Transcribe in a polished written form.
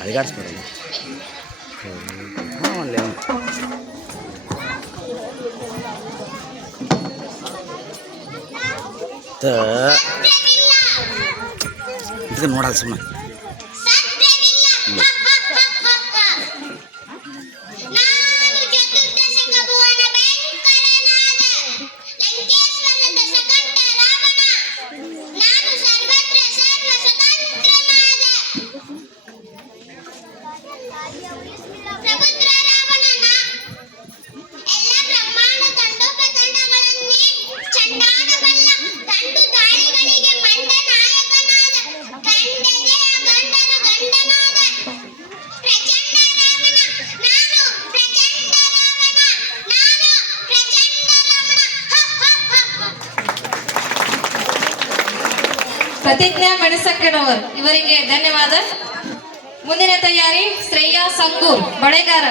ಅಡಿಗಾಡಿಸ್ಬಿಡೋದು ಹಾಂ ಒಳ್ಳೆ ಇದಕ್ಕೆ ನೋಡಲ್ಲ ಸುಮ್ಮನೆ ಪ್ರತಿಜ್ಞಾ ಮೆಣಸಕ್ಕನವರ್ ಇವರಿಗೆ ಧನ್ಯವಾದ. ಮುಂದಿನ ತಯಾರಿ ಶ್ರೇಯಾ ಸಂಗೂರ್ ಬಳೆಗಾರ.